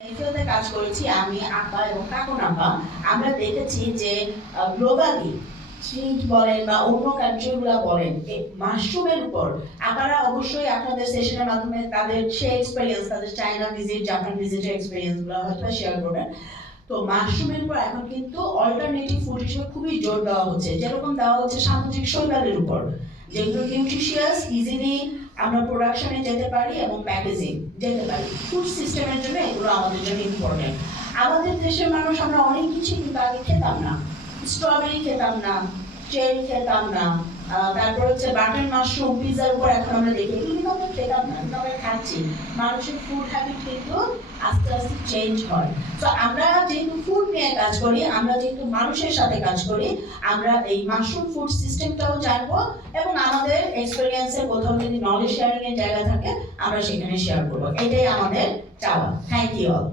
এই ফিল্ডে কাজ করেছি আমি, আপা এবং কাকুন আপা। আমরা দেখেছি যে গ্লোবালি চীন বলেন বা অন্য কান্ট্রিগুলো বলেন মাশরুমের উপর আপনারা অবশ্যই আপনাদের সেশনের মাধ্যমে তাদের সেই এক্সপেরিয়েন্স, তাদের চায়না ভিজিট, জাপান ভিজিটের এক্সপেরিয়েন্সগুলো হয়তো শেয়ার করবেন। তো মাশরুমের উপর এখন কিন্তু অল্টারনেটিভ ফুড হিসেবে খুবই জোর দেওয়া হচ্ছে, যেরকম দেওয়া হচ্ছে সামুদ্রিক শৈবালের উপর, যেগুলো নিউট্রিশিয়াস, ইজিলি আমরা প্রোডাকশনে যেতে পারি এবং প্যাকেজিং যেতে পারি। ফুড সিস্টেমের জন্য এগুলো আমাদের জন্য ইম্পর্টেন্ট। আমাদের দেশের মানুষ আমরা অনেক কিছু কিন্তু আগে খেতাম না। স্ট্রবেরি খেতাম না, চেরি খেতাম না, তারপর হচ্ছে বাটার মাশরুম পিজার উপর এখন আমরা দেখি এগুলো আমরা খেতাম না, কিন্তু আমরা খাচ্ছি। মানুষের ফুড হ্যাবিট কিন্তু আস্তে আস্তে চেঞ্জ হয়। তো আমরা যেহেতু ফুড নিয়ে কাজ করি, আমরা যেহেতু মানুষের সাথে কাজ করি, আমরা এই মাশরুম ফুড সিস্টেমটাও জানবো এবং আমাদের এক্সপেরিয়েন্সে কোথাও যদি নলেজ শেয়ারিং এর জায়গা থাকে আমরা সেখানে শেয়ার করবো। এটাই আমাদের চাওয়া। Thank you all.